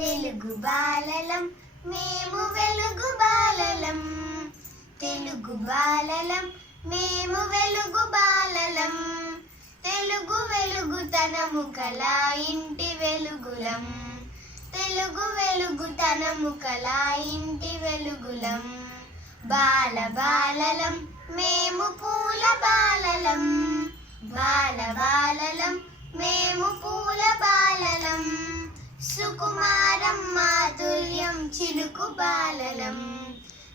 తెలుగు బాలలం మేము వెలుగు బాలలం. తెలుగు బాలలం మేము వెలుగు బాలలం. తెలుగు వెలుగుతనము కలా ఇంటి వెలుగులం. తెలుగు వెలుగుతనము కలా ఇంటి వెలుగులం. బాల బాలలం మేము పూల బాలలం. బాల బాలలం మేము పూల బాలలం. సుకుమార్ మాధుర్యం చిలుకు బాలలం.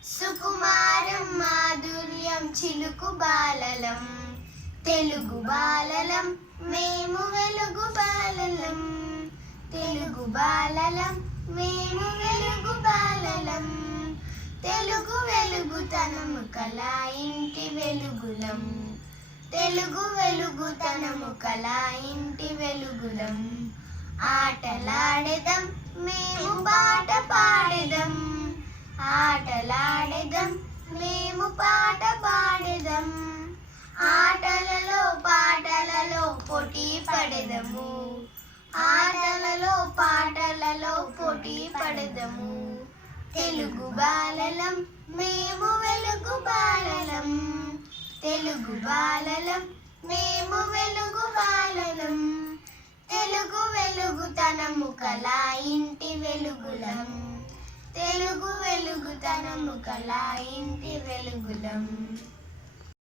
సుకుమారం మాధుర్యం చిలుకు బాలలం. తెలుగు బాలలం మేము వెలుగు బాలలం. తెలుగు బాలలం మేము వెలుగు బాలలం. తెలుగు వెలుగుతనము కళా ఇంటి వెలుగులం. తెలుగు వెలుగుతనము కళా ఇంటి వెలుగులం. ఆటలాడెదం మేము పాట పాడేదాం. ఆటలాడేదాం మేము పాట పాడేదాం. ఆటలలో పాటలలో పోటీ పడేదము. ఆటలలో పాటలలో పోటీ పడెదము. తెలుగు బాలలం మేము వెలుగు బాలలం. తెలుగు బాలలం మేము వెలుగు వెలుగుతనము కల ఇంటి వెలుగులం. తెలుగు వెలుగుతనము కల ఇంటి వెలుగులం.